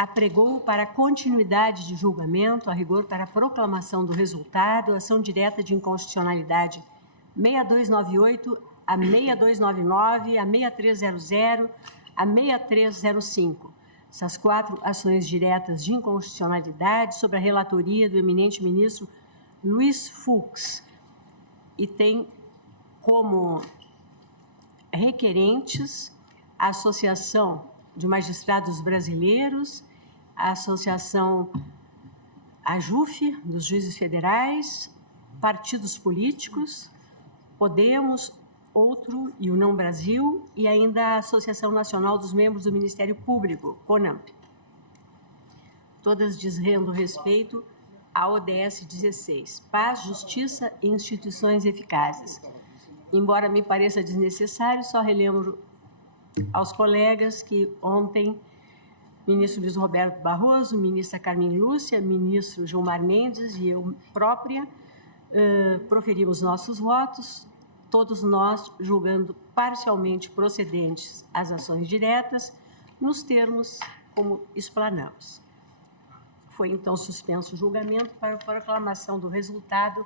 apregou para a continuidade de julgamento, a rigor para a proclamação do resultado, a ação direta de inconstitucionalidade 6298, a 6299, a 6300, a 6305. Essas 4 ações diretas de inconstitucionalidade sobre a relatoria do eminente ministro Luiz Fux, e tem como requerentes a Associação de Magistrados Brasileiros, a Associação AJUF, dos Juízes Federais, partidos políticos, Podemos, Outro e União Brasil, e ainda a Associação Nacional dos Membros do Ministério Público, CONAMP. Todas dizendo respeito à ODS 16, Paz, Justiça e Instituições Eficazes. Embora me pareça desnecessário, só relembro aos colegas que ontem o ministro Luiz Roberto Barroso, ministra Carmen Lúcia, ministro Gilmar Mendes e eu própria proferimos nossos votos, todos nós julgando parcialmente procedentes as ações diretas, nos termos como explanamos. Foi, então, suspenso o julgamento para a proclamação do resultado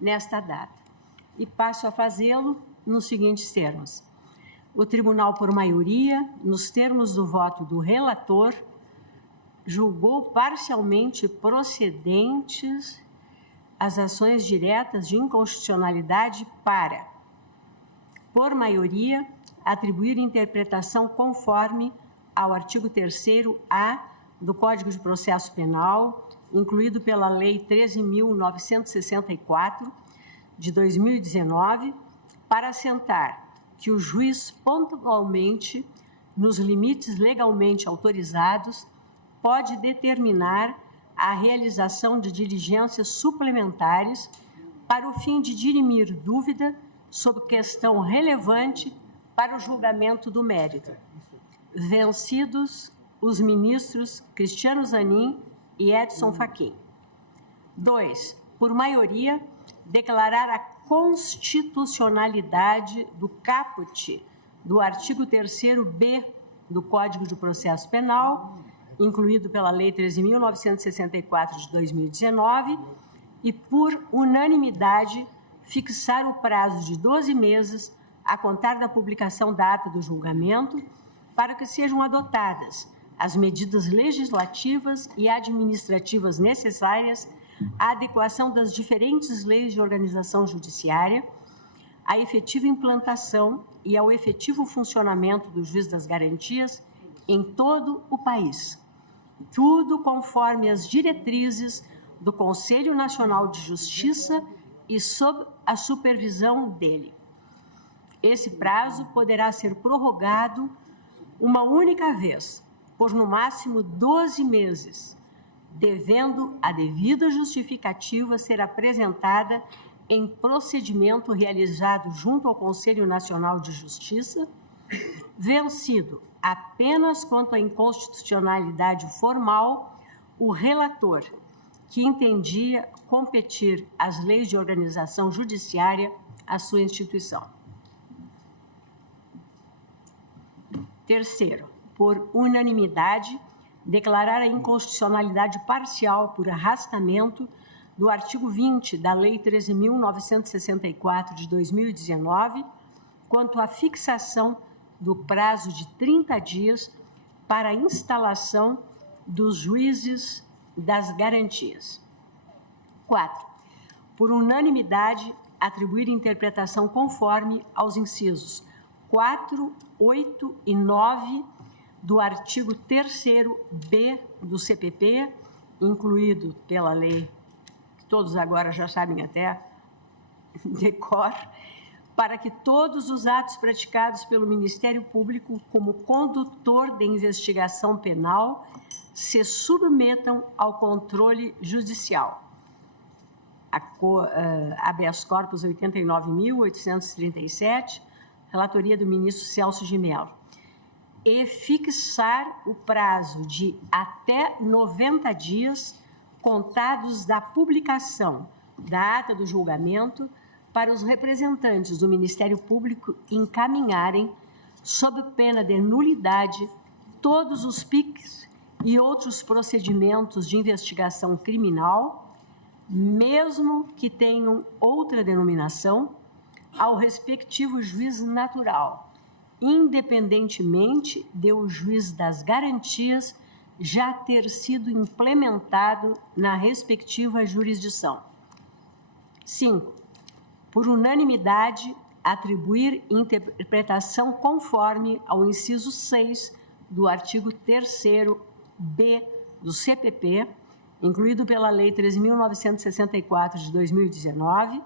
nesta data. E passo a fazê-lo nos seguintes termos. O tribunal, por maioria, nos termos do voto do relator, julgou parcialmente procedentes as ações diretas de inconstitucionalidade para, por maioria, atribuir interpretação conforme ao artigo 3º-A do Código de Processo Penal, incluído pela Lei 13.964, de 2019, para assentar que o juiz pontualmente, nos limites legalmente autorizados, pode determinar a realização de diligências suplementares para o fim de dirimir dúvida sobre questão relevante para o julgamento do mérito, vencidos os ministros Cristiano Zanin e Edson Fachin. 2. Por maioria, declarar a constitucionalidade do caput do artigo 3º-B do Código de Processo Penal, incluído pela Lei 13.964 de 2019, e por unanimidade fixar o prazo de 12 meses a contar da publicação da ata do julgamento para que sejam adotadas as medidas legislativas e administrativas necessárias à adequação das diferentes leis de organização judiciária, à efetiva implantação e ao efetivo funcionamento do Juiz das Garantias em todo o país. Tudo conforme as diretrizes do Conselho Nacional de Justiça e sob a supervisão dele. Esse prazo poderá ser prorrogado uma única vez, por no máximo 12 meses, devendo a devida justificativa ser apresentada em procedimento realizado junto ao Conselho Nacional de Justiça, vencido apenas quanto à inconstitucionalidade formal o relator, que entendia competir às leis de organização judiciária à sua instituição. Terceiro, por unanimidade, declarar a inconstitucionalidade parcial por arrastamento do artigo 20 da Lei 13.964 de 2019, quanto à fixação do prazo de 30 dias para a instalação dos juízes das garantias. 4. Por unanimidade, atribuir interpretação conforme aos incisos 4, 8 e 9 do artigo 3º-B do CPP, incluído pela lei, que todos agora já sabem até de cor, para que todos os atos praticados pelo Ministério Público como condutor de investigação penal se submetam ao controle judicial. Habeas corpus 89.837, relatoria do ministro Celso de Mello. E fixar o prazo de até 90 dias contados da publicação da ata do julgamento para os representantes do Ministério Público encaminharem, sob pena de nulidade, todos os PICs e outros procedimentos de investigação criminal, mesmo que tenham outra denominação, ao respectivo juiz natural, independentemente de o juiz das garantias já ter sido implementado na respectiva jurisdição. 5. Por unanimidade, atribuir interpretação conforme ao inciso 6 do artigo 3º-B do CPP, incluído pela Lei 13.964 de 2019,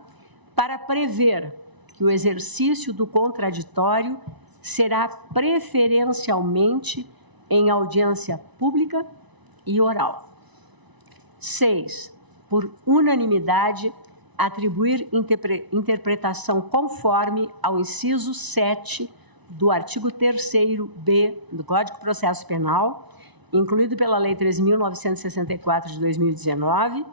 para prever que o exercício do contraditório será preferencialmente em audiência pública e oral. 6. Por unanimidade, atribuir interpretação conforme ao inciso 7 do artigo 3º-B do Código de Processo Penal, incluído pela Lei 13.964 de 2019,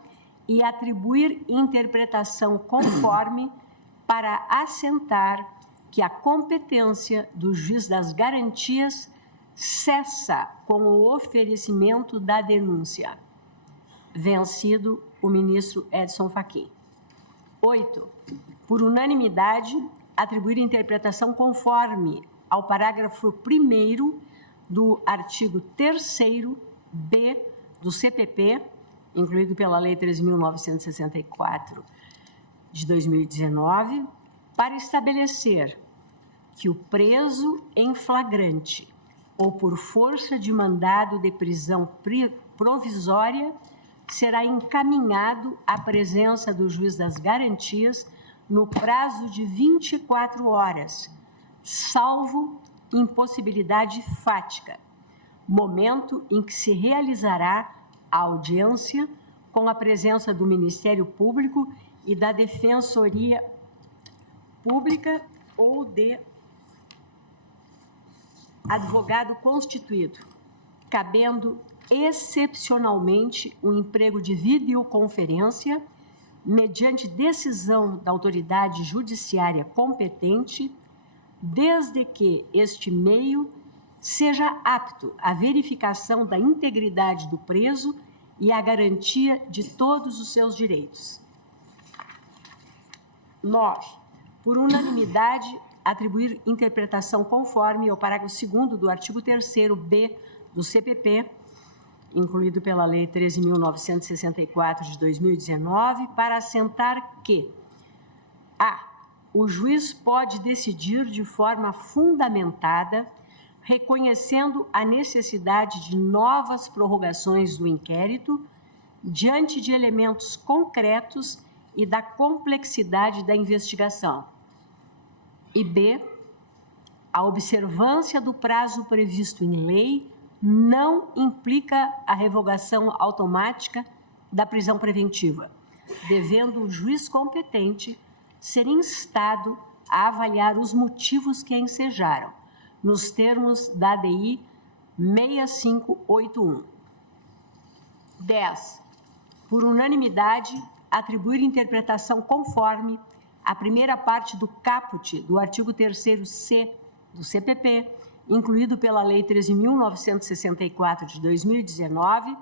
e atribuir interpretação conforme para assentar que a competência do juiz das garantias cessa com o oferecimento da denúncia. Vencido o ministro Edson Fachin. 8. Por unanimidade, atribuir interpretação conforme ao parágrafo 1º do artigo 3º-B do CPP, incluído pela Lei 13.964 de 2019, para estabelecer que o preso em flagrante ou por força de mandado de prisão provisória será encaminhado à presença do juiz das garantias no prazo de 24 horas, salvo impossibilidade fática, momento em que se realizará a audiência com a presença do Ministério Público e da Defensoria Pública ou de advogado constituído, cabendo excepcionalmente o emprego de videoconferência, mediante decisão da autoridade judiciária competente, desde que este meio seja apto à verificação da integridade do preso e à garantia de todos os seus direitos. 9. Por unanimidade, atribuir interpretação conforme ao parágrafo 2º do artigo 3º-B do CPP, incluído pela Lei 13.964 de 2019, para assentar que a. O juiz pode decidir de forma fundamentada, reconhecendo a necessidade de novas prorrogações do inquérito, diante de elementos concretos e da complexidade da investigação. E B. A observância do prazo previsto em lei não implica a revogação automática da prisão preventiva, devendo o juiz competente ser instado a avaliar os motivos que a ensejaram, nos termos da ADI 6581. 10. Por unanimidade, atribuir interpretação conforme a primeira parte do caput do artigo 3º-C do CPP, incluído pela Lei 13.964 de 2019,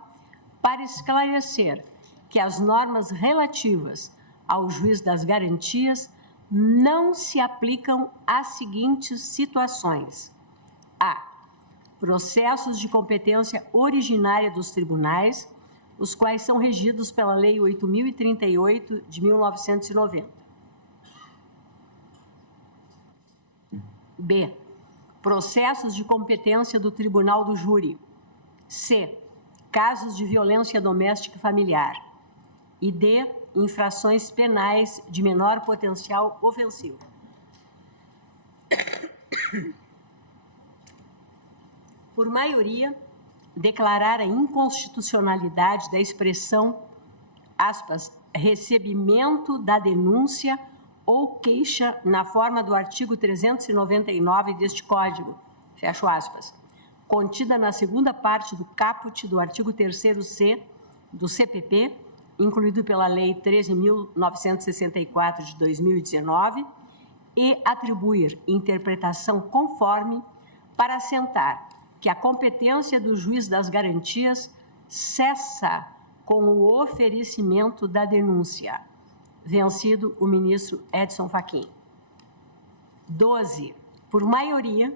para esclarecer que as normas relativas ao juiz das garantias não se aplicam às seguintes situações: a. Processos de competência originária dos tribunais, os quais são regidos pela Lei 8.038 de 1990. B. Processos de competência do Tribunal do Júri. C. Casos de violência doméstica e familiar. E D. Infrações penais de menor potencial ofensivo. Por maioria, declarar a inconstitucionalidade da expressão, aspas, recebimento da denúncia ou queixa na forma do artigo 399 deste Código, fecho aspas, contida na segunda parte do caput do artigo 3º-C do CPP, incluído pela Lei 13.964 de 2019, e atribuir interpretação conforme para assentar que a competência do juiz das garantias cessa com o oferecimento da denúncia. Vencido o ministro Edson Fachin. 12. Por maioria,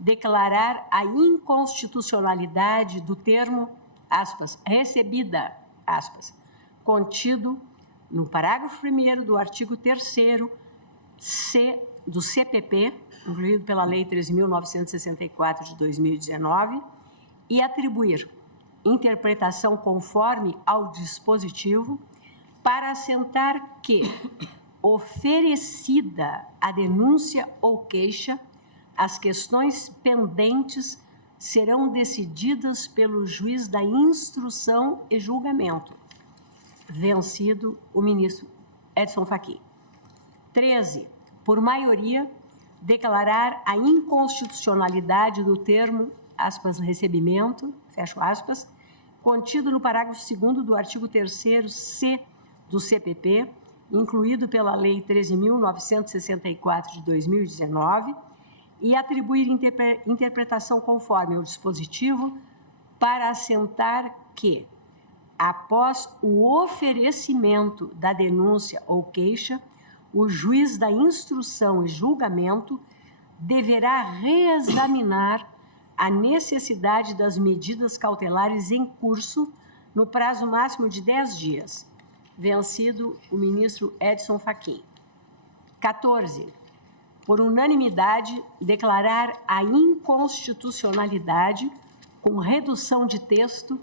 declarar a inconstitucionalidade do termo, aspas, recebida, aspas, contido no parágrafo 1º do artigo 3º do CPP, incluído pela Lei 13.964 de 2019, e atribuir interpretação conforme ao dispositivo para assentar que, oferecida a denúncia ou queixa, as questões pendentes serão decididas pelo juiz da instrução e julgamento. Vencido o ministro Edson Fachin. 13. Por maioria, declarar a inconstitucionalidade do termo, aspas, recebimento, fecho aspas, contido no parágrafo 2º do artigo 3º-C do CPP, incluído pela Lei 13.964 de 2019, e atribuir interpretação conforme ao dispositivo para assentar que, após o oferecimento da denúncia ou queixa, o juiz da instrução e julgamento deverá reexaminar a necessidade das medidas cautelares em curso no prazo máximo de 10 dias. Vencido o ministro Edson Fachin. 14. Por unanimidade, declarar a inconstitucionalidade, com redução de texto,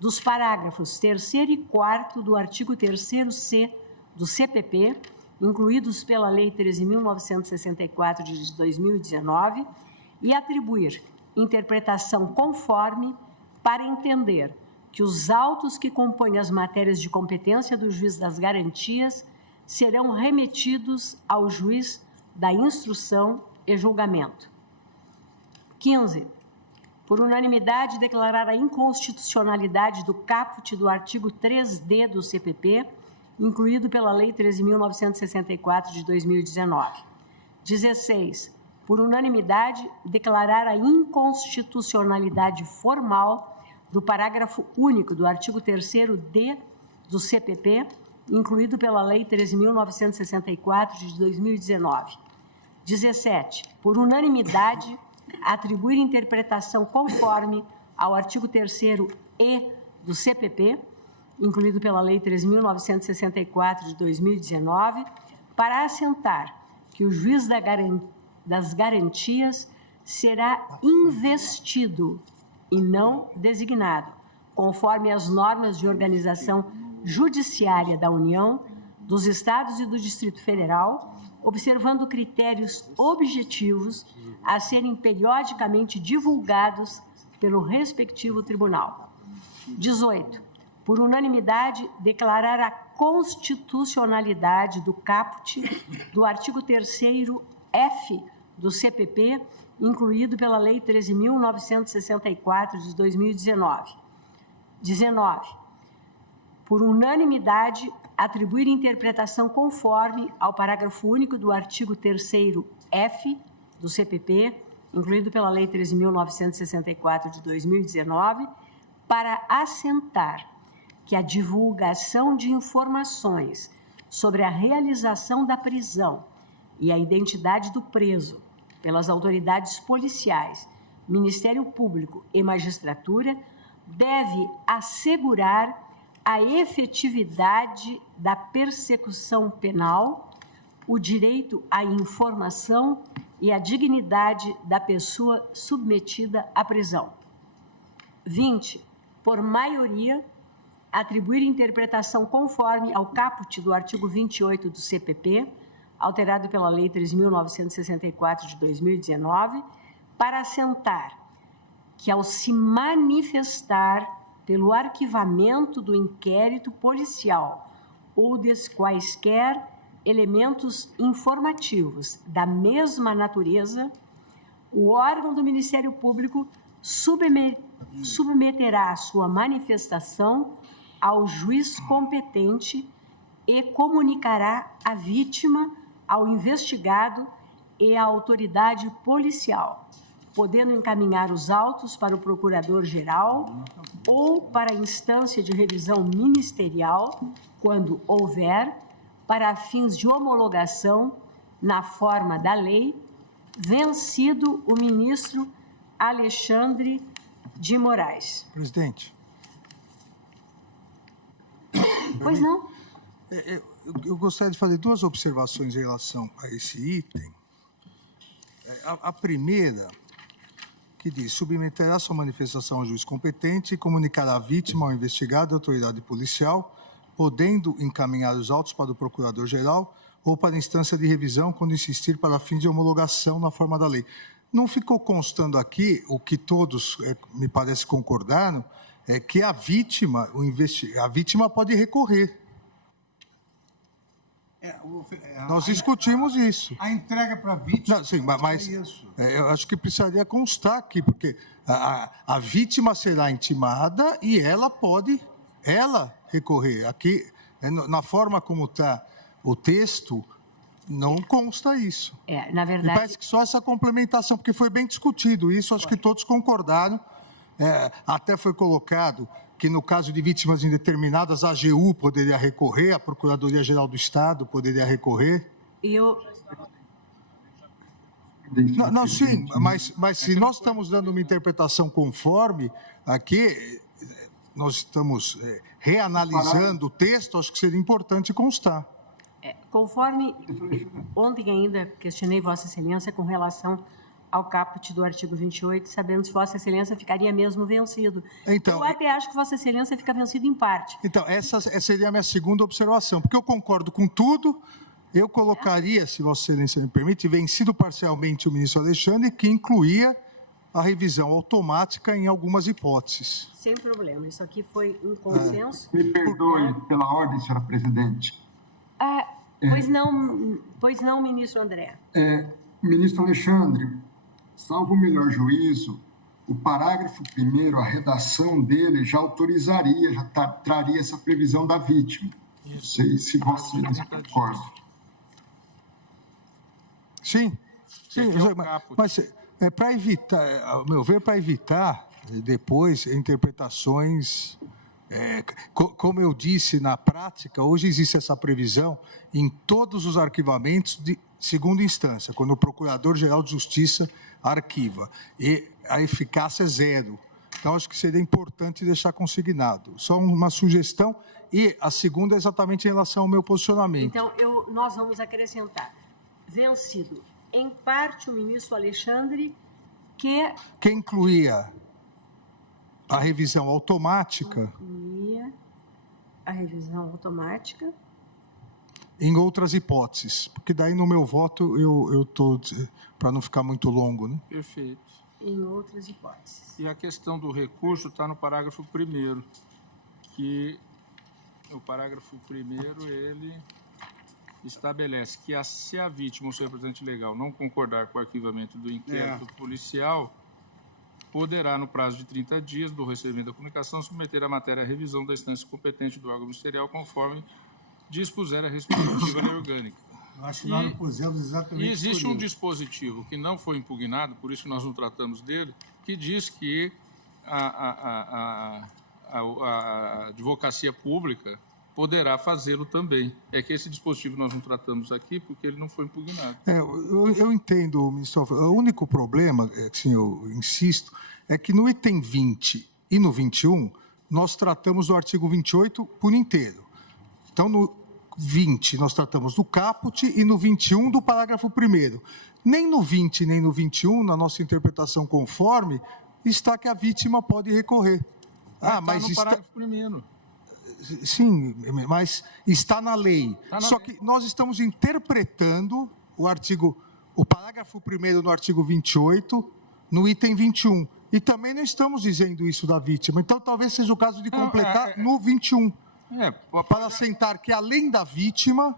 dos parágrafos 3º e 4º do artigo 3º-C do CPP, incluídos pela Lei 13.964 de 2019, e atribuir interpretação conforme para entender que os autos que compõem as matérias de competência do juiz das garantias serão remetidos ao juiz da instrução e julgamento. 15. Por unanimidade, declarar a inconstitucionalidade do caput do artigo 3D do CPP, incluído pela Lei 13.964 de 2019. 16. Por unanimidade, declarar a inconstitucionalidade formal do parágrafo único do artigo 3º-D do CPP, incluído pela Lei 13.964 de 2019. 17. Por unanimidade, atribuir interpretação conforme ao artigo 3º-E do CPP, incluído pela Lei 13.964 de 2019, para assentar que o juiz das garantias será investido e não designado, conforme as normas de organização judiciária da União, dos Estados e do Distrito Federal, observando critérios objetivos a serem periodicamente divulgados pelo respectivo tribunal. 18. Por unanimidade, declarar a constitucionalidade do caput do artigo 3º-F do CPP, incluído pela Lei 13.964 de 2019. 19. Por unanimidade, atribuir interpretação conforme ao parágrafo único do artigo 3º-F do CPP, incluído pela Lei 13.964 de 2019, para assentar que a divulgação de informações sobre a realização da prisão e a identidade do preso pelas autoridades policiais, Ministério Público e Magistratura deve assegurar a efetividade da persecução penal, o direito à informação e a dignidade da pessoa submetida à prisão. 20. Por maioria, atribuir interpretação conforme ao caput do artigo 28 do CPP, alterado pela Lei 13.964 de 2019, para assentar que, ao se manifestar pelo arquivamento do inquérito policial ou dos quaisquer elementos informativos da mesma natureza, o órgão do Ministério Público submeterá a sua manifestação ao juiz competente e comunicará a vítima ao investigado e à autoridade policial. podendo encaminhar os autos para o Procurador-Geral ou para a instância de revisão ministerial, quando houver, para fins de homologação na forma da lei, vencido o ministro Alexandre de Moraes. Presidente. Pois não? Eu gostaria de fazer duas observações em relação a esse item. A primeira, que diz: submeterá sua manifestação ao juiz competente e comunicará a vítima ao investigado e à autoridade policial, podendo encaminhar os autos para o Procurador-Geral ou para a instância de revisão, quando insistir, para fim de homologação na forma da lei. Não ficou constando aqui, o que todos, me parece, concordaram, é que a vítima pode recorrer. Nós discutimos isso. A entrega para a vítima. Não, sim, mas eu acho que precisaria constar aqui, porque a vítima será intimada e ela pode recorrer. Aqui, na forma como está o texto, não consta isso. Na verdade... Me parece que só essa complementação, porque foi bem discutido isso, acho que todos concordaram. Até foi colocado que, no caso de vítimas indeterminadas, a AGU poderia recorrer, a Procuradoria-Geral do Estado poderia recorrer. Não, sim, mas se nós estamos dando uma interpretação conforme, aqui nós estamos reanalisando o texto, acho que seria importante constar. Conforme, ontem ainda questionei Vossa Excelência com relação ao caput do artigo 28, sabendo se Vossa Excelência ficaria mesmo vencido. Então, eu até acho que Vossa Excelência fica vencido em parte. Então, essa seria a minha segunda observação, porque eu concordo com tudo, eu colocaria, se Vossa Excelência me permite, vencido parcialmente o ministro Alexandre, que incluía a revisão automática em algumas hipóteses. Sem problema, isso aqui foi um consenso. Me perdoe pela ordem, senhora presidente. Pois não, ministro André. Ministro Alexandre, salvo o melhor juízo, o parágrafo 1º, a redação dele já autorizaria, já traria essa previsão da vítima. Não sei se Vossa Excelência concorda. Sim, mas para evitar, ao meu ver, para evitar depois interpretações... como eu disse, na prática, hoje existe essa previsão em todos os arquivamentos de segunda instância, quando o Procurador-Geral de Justiça arquiva, e a eficácia é zero. Então, acho que seria importante deixar consignado. Só uma sugestão, e a segunda é exatamente em relação ao meu posicionamento. Então, nós vamos acrescentar, vencido em parte o ministro Alexandre, que incluía a revisão automática. A revisão automática. Em outras hipóteses, porque daí no meu voto eu estou, para não ficar muito longo, né? Perfeito. Em outras hipóteses. E a questão do recurso está no parágrafo 1º, que o parágrafo 1º, ele estabelece que se a vítima ou seu representante legal não concordar com o arquivamento do inquérito policial, poderá, no prazo de 30 dias do recebimento da comunicação, submeter a matéria à revisão da instância competente do órgão ministerial, conforme dispuser a respectiva lei orgânica. Acho que nós não pusemos exatamente. E existe um dispositivo que não foi impugnado, por isso que nós não tratamos dele, que diz que a advocacia pública poderá fazê-lo também. É que esse dispositivo nós não tratamos aqui porque ele não foi impugnado. Eu entendo, ministro. O único problema, assim, eu insisto, é que no item 20 e no 21, nós tratamos do artigo 28 por inteiro. Então, no 20, nós tratamos do caput e no 21 do parágrafo 1º. Nem no 20, nem no 21, na nossa interpretação conforme, está que a vítima pode recorrer. Mas no parágrafo 1º. Sim, mas está na lei. Só que nós estamos interpretando o parágrafo 1º no artigo 28, no item 21. E também não estamos dizendo isso da vítima. Então, talvez seja o caso de completar no 21. Para assentar que, além da vítima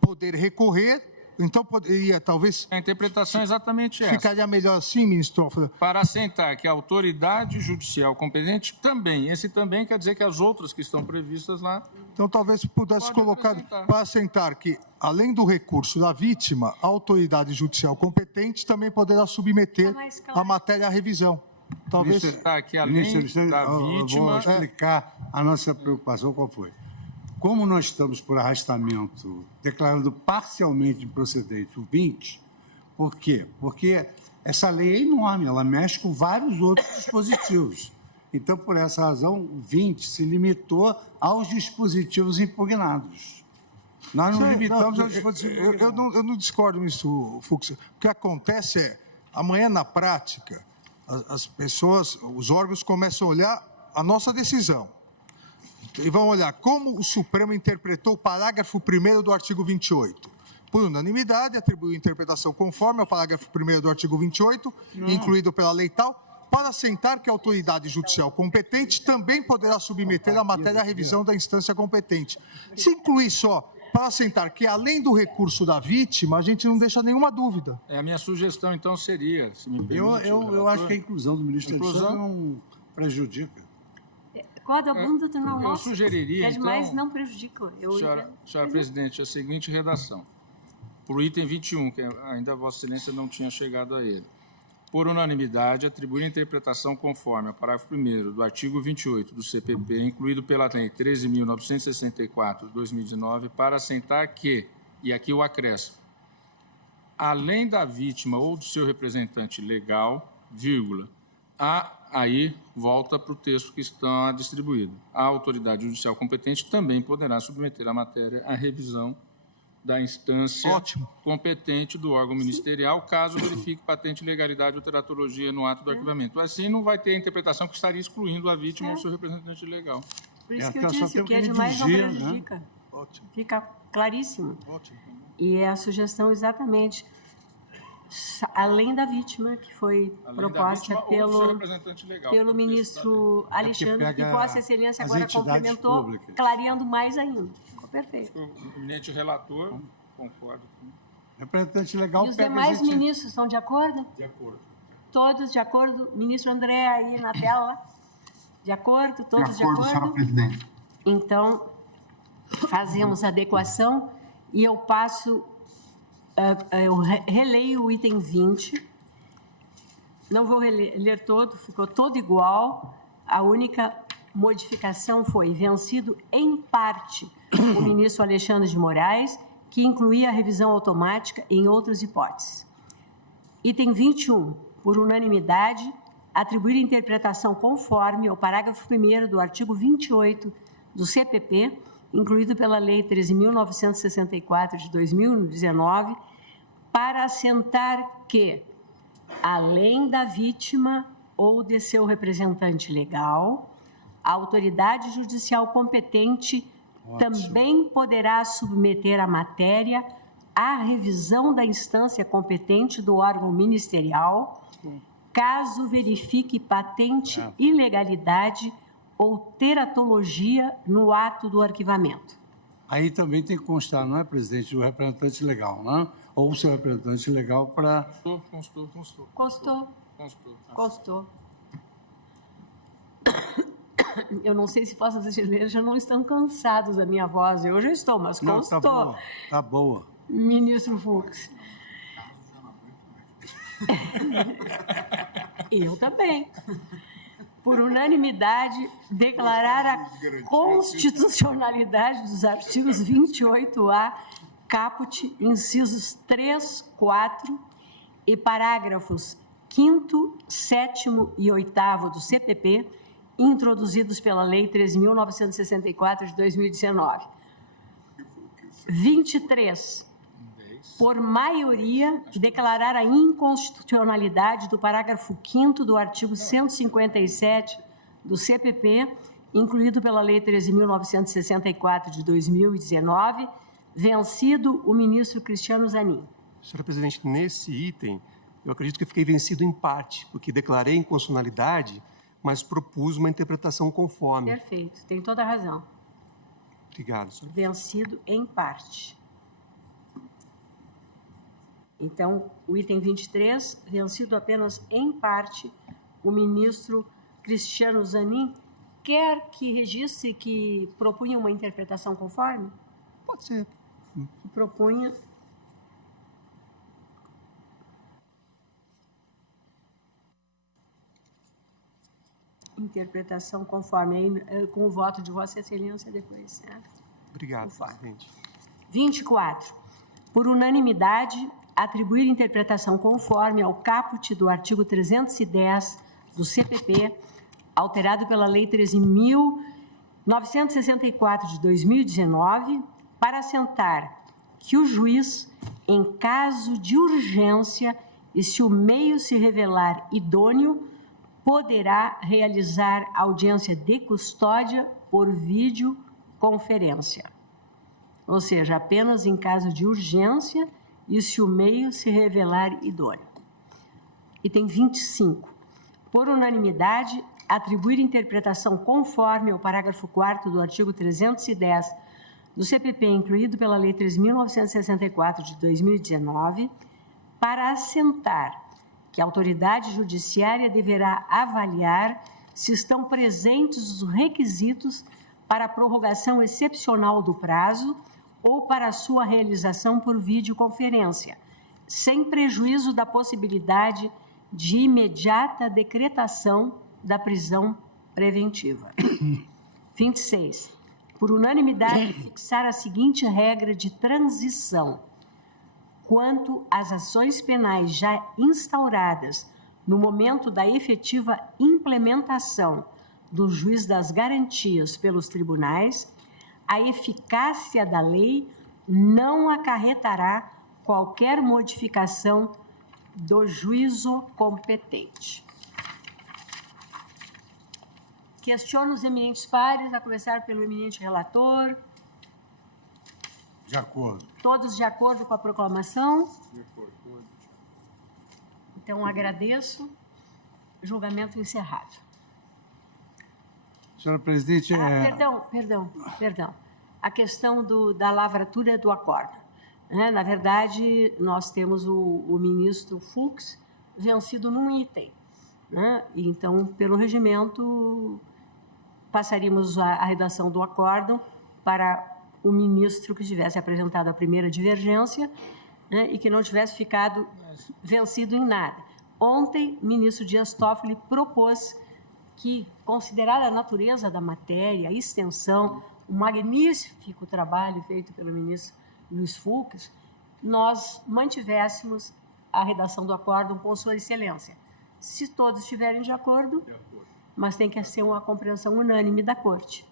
poder recorrer, Então, poderia, talvez... A interpretação é exatamente essa. Ficaria melhor assim, ministro Toffoli? Para assentar que a autoridade judicial competente também, esse também quer dizer que as outras que estão previstas lá... Então, talvez pudesse colocar para assentar que, além do recurso da vítima, a autoridade judicial competente também poderá submeter a matéria à revisão. Talvez... que além da vítima... Vou explicar a nossa preocupação qual foi. Como nós estamos por arrastamento, declarando parcialmente improcedente o 20, por quê? Porque essa lei é enorme, ela mexe com vários outros dispositivos. Então, por essa razão, o 20 se limitou aos dispositivos impugnados. Nós nos limitamos aos dispositivos impugnados. Eu não discordo, ministro Fux. O que acontece é, amanhã, na prática, as pessoas, os órgãos começam a olhar a nossa decisão. E vão olhar como o Supremo interpretou o parágrafo 1º do artigo 28. Por unanimidade, atribuiu interpretação conforme ao parágrafo 1º do artigo 28, incluído pela lei tal, para assentar que a autoridade judicial competente também poderá submeter a matéria à revisão da instância competente. Se incluir só para assentar que, além do recurso da vítima, a gente não deixa nenhuma dúvida. A minha sugestão, então, seria, se me permite... Eu acho que a inclusão do ministro Alexandre não prejudica. Eu sugeriria, então... Mas não prejudica. Senhora presidente, a seguinte redação. Para o item 21, que ainda Vossa Excelência não tinha chegado a ele. Por unanimidade, atribuir a interpretação conforme ao parágrafo 1º do artigo 28 do CPP, incluído pela Lei 13.964, de 2019, para assentar que, e aqui o acréscimo, além da vítima ou do seu representante legal, vírgula, aí volta para o texto que está distribuído. A autoridade judicial competente também poderá submeter a matéria à revisão da instância competente do órgão ministerial, caso verifique patente ilegalidade ou teratologia no ato do arquivamento. Assim, não vai ter a interpretação que estaria excluindo a vítima ou seu representante legal. Por isso que eu disse que é demais não prejudica. Ótimo. Fica claríssimo. Ótimo. E é a sugestão exatamente... além da vítima, que foi proposta pelo ministro Alexandre, que Vossa Excelência agora complementou, clareando mais ainda. Ficou perfeito. O eminente relator, concordo. Representante legal... E os demais ministros estão de acordo? De acordo. Todos de acordo? Ministro André aí na tela? De acordo? Todos de acordo? Senhora presidente. Então, fazemos a adequação e eu passo... eu releio o item 20, não vou ler todo, ficou todo igual, a única modificação foi vencido em parte o ministro Alexandre de Moraes, que incluía a revisão automática em outras hipóteses. Item 21, por unanimidade, atribuir interpretação conforme ao parágrafo 1º do artigo 28 do CPP, incluído pela Lei 13.964, de 2019, para assentar que, além da vítima ou de seu representante legal, a autoridade judicial competente também poderá submeter a matéria à revisão da instância competente do órgão ministerial, caso verifique patente ilegalidade ou teratologia no ato do arquivamento. Aí também tem que constar, não é, presidente, o representante legal, não é? Ou o seu representante legal para... Constou. Eu não sei se Vossas Excelências já não estão cansados da minha voz. Eu já estou, mas constou. Não, tá boa. Ministro Fux. Eu também. Por unanimidade, declarar a constitucionalidade dos artigos 28A, caput, incisos 3, 4 e parágrafos 5º, 7º e 8º do CPP, introduzidos pela Lei 13.964, de 2019. 23. Por maioria, declarar a inconstitucionalidade do parágrafo 5º do artigo 157 do CPP, incluído pela Lei 13.964, de 2019, vencido o ministro Cristiano Zanin. Senhora presidente, nesse item, eu acredito que fiquei vencido em parte, porque declarei inconstitucionalidade, mas propus uma interpretação conforme. Perfeito, tem toda a razão. Obrigado, senhora. Vencido em parte. Então, o item 23, vencido apenas em parte, o ministro Cristiano Zanin quer que registre que propunha uma interpretação conforme? Pode ser. Propunha. Interpretação conforme, com o voto de Vossa Excelência depois, certo? Obrigado, Conforme. presidente. 24. Por unanimidade, atribuir interpretação conforme ao caput do artigo 310 do CPP, alterado pela Lei 13.964 de 2019, para assentar que o juiz, em caso de urgência e se o meio se revelar idôneo, poderá realizar audiência de custódia por videoconferência. Ou seja, apenas em caso de urgência e se o meio se revelar idôneo. Item 25. Por unanimidade, atribuir interpretação conforme ao parágrafo 4º do artigo 310 do CPP, incluído pela Lei 3.964 de 2019, para assentar que a autoridade judiciária deverá avaliar se estão presentes os requisitos para a prorrogação excepcional do prazo ou para a sua realização por videoconferência, sem prejuízo da possibilidade de imediata decretação da prisão preventiva. 26. Por unanimidade, fixar a seguinte regra de transição: quanto às ações penais já instauradas no momento da efetiva implementação do juiz das garantias pelos tribunais, a eficácia da lei não acarretará qualquer modificação do juízo competente. Questiono os eminentes pares, a começar pelo eminente relator. De acordo. Todos de acordo com a proclamação? Então, agradeço. Julgamento encerrado. Senhora presidente, Perdão. A questão da lavratura do acordo. Na verdade, nós temos o ministro Fux vencido num item. E, então, pelo regimento, passaríamos a redação do acórdão para o ministro que tivesse apresentado a primeira divergência, e que não tivesse ficado vencido em nada. Ontem, o ministro Dias Toffoli propôs que, considerada a natureza da matéria, a extensão, o magnífico trabalho feito pelo ministro Luiz Fux, nós mantivéssemos a redação do acórdão com Sua Excelência. Se todos estiverem de acordo, mas tem que ser uma compreensão unânime da Corte.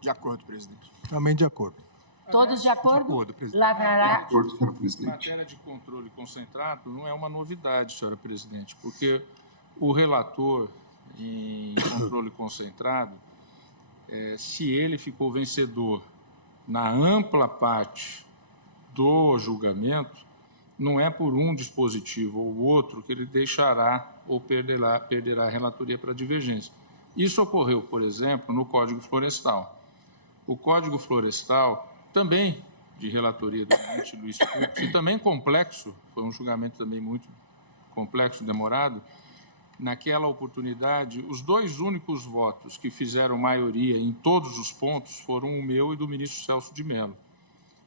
De acordo, presidente. Também de acordo. Todos de acordo? De acordo, presidente. Lavrará. De acordo, senhor presidente. Matéria de controle concentrado não é uma novidade, senhora presidente, porque o relator em controle concentrado, se ele ficou vencedor na ampla parte do julgamento, não é por um dispositivo ou outro que ele deixará ou perderá a relatoria para divergência. Isso ocorreu, por exemplo, no Código Florestal. O Código Florestal, também de relatoria do ministro Luiz Fux, e também complexo, foi um julgamento também muito complexo, demorado. Naquela oportunidade, os dois únicos votos que fizeram maioria em todos os pontos foram o meu e do ministro Celso de Mello.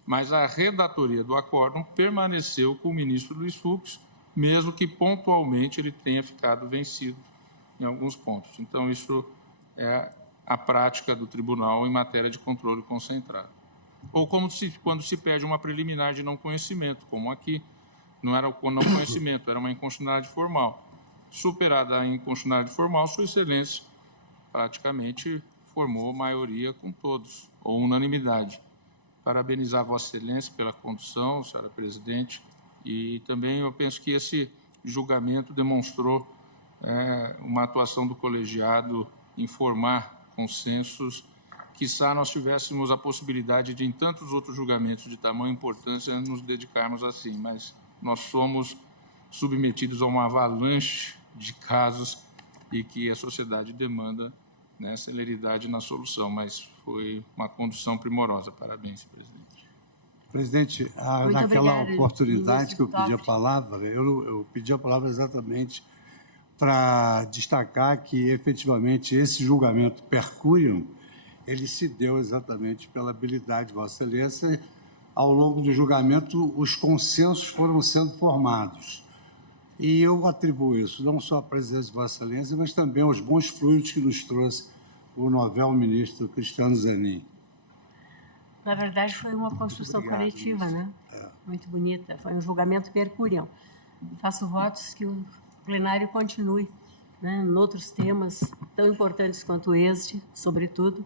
Mas a redatoria do acórdão permaneceu com o ministro Luiz Fux, mesmo que pontualmente ele tenha ficado vencido em alguns pontos. Então, isso é a prática do tribunal em matéria de controle concentrado. Ou quando se pede uma preliminar de não conhecimento, como aqui, não era o não conhecimento, era uma inconstitucionalidade formal. Superada a inconstitucionalidade formal, Sua Excelência praticamente formou maioria com todos, ou unanimidade. Parabenizar Vossa Excelência pela condução, senhora presidente, e também eu penso que esse julgamento demonstrou uma atuação do colegiado em formar consensos. Quiçá nós tivéssemos a possibilidade de, em tantos outros julgamentos de tamanha importância, nos dedicarmos assim, mas nós somos submetidos a uma avalanche de casos e que a sociedade demanda, celeridade na solução, mas foi uma condução primorosa. Parabéns, presidente. Presidente, Muito naquela obrigada, oportunidade que eu ministro pedi a Toffoli. palavra, eu pedi a palavra exatamente para destacar que, efetivamente, esse julgamento per curiam, ele se deu exatamente pela habilidade de Vossa Excelência. Ao longo do julgamento, os consensos foram sendo formados. E eu atribuo isso não só à presença de Vossa Excelência, mas também aos bons fluidos que nos trouxe o novel ministro Cristiano Zanin. Na verdade, foi uma construção coletiva, né? Muito bonita. Foi um julgamento per curiam. Faço votos que o plenário continue, né, em outros temas tão importantes quanto este, sobretudo,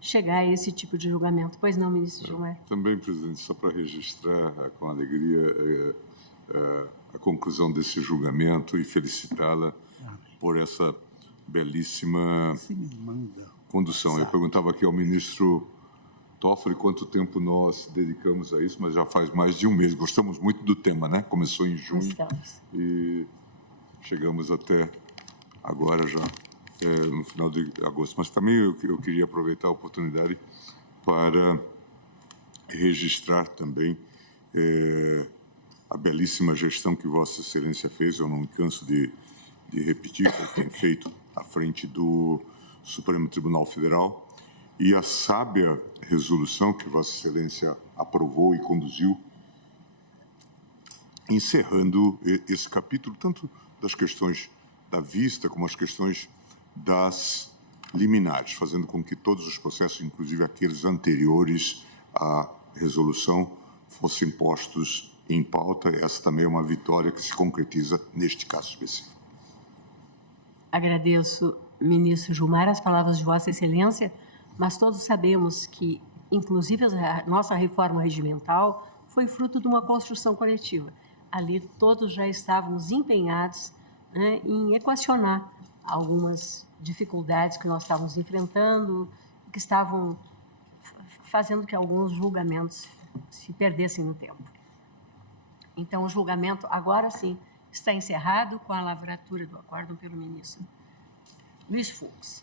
chegar a esse tipo de julgamento. Pois não, ministro Gilmar? Também, presidente, só para registrar com alegria a conclusão desse julgamento e felicitá-la por essa belíssima condução. Eu perguntava aqui ao ministro Toffoli quanto tempo nós dedicamos a isso, mas já faz mais de um mês. Gostamos muito do tema, né? Começou em junho e chegamos até agora já, no final de agosto. Mas também eu queria aproveitar a oportunidade para registrar também a belíssima gestão que Vossa Excelência fez. Eu não me canso de repetir, que tem feito à frente do Supremo Tribunal Federal, e a sábia resolução que Vossa Excelência aprovou e conduziu, encerrando esse capítulo, tanto das questões da vista como as questões das liminares, fazendo com que todos os processos, inclusive aqueles anteriores à resolução, fossem postos em pauta. Essa também é uma vitória que se concretiza neste caso específico. Agradeço, ministro Gilmar, as palavras de Vossa Excelência, mas todos sabemos que, inclusive, a nossa reforma regimental foi fruto de uma construção coletiva. Ali todos já estávamos empenhados, né, em equacionar algumas dificuldades que nós estávamos enfrentando, que estavam fazendo que alguns julgamentos se perdessem no tempo. Então, o julgamento, agora sim, está encerrado com a lavratura do acórdão pelo ministro Luiz Fux.